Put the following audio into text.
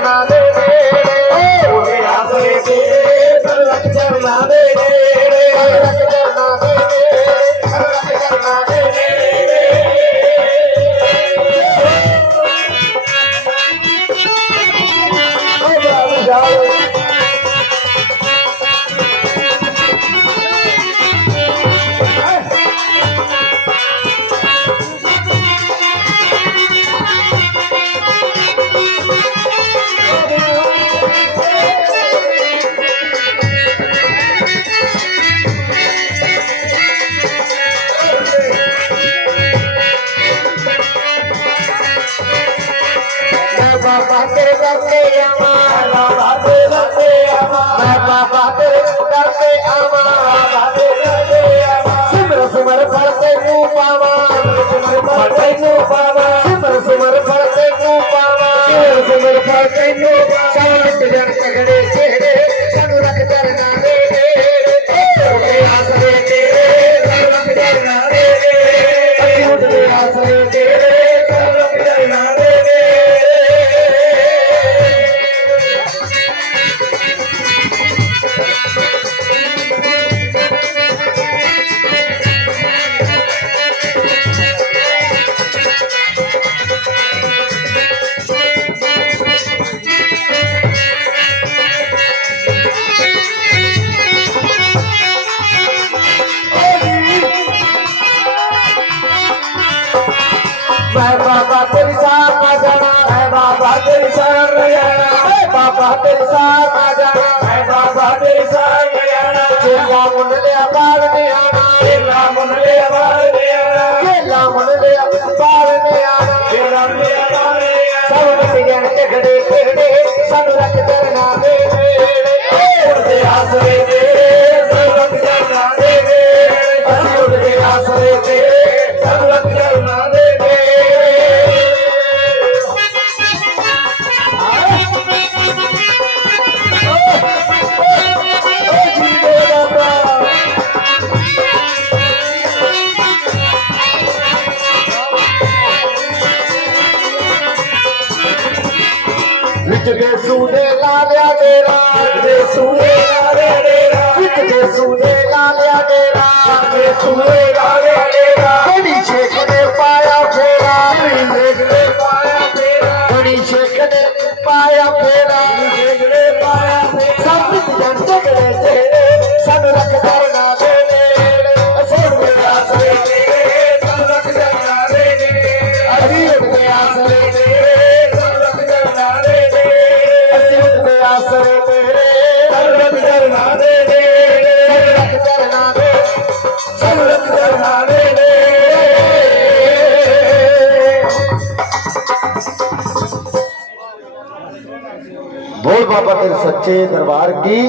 nada বাপের করতে আমার বাপের করতে আমার বাপের করতে আমার तरी सर बाबा तरी माझ्या ਵਿੱਚ ਕੇ ਸੂਨੇ ਲਾ ਲਿਆ ਡੇਰਾ ਵਿੱਚ ਸੂਨੇ ਲਾ ਲਿਆ ਡੇਰਾ ਵਿੱਚ ਕੇ बोल बाबा के सच्चे दरबार की।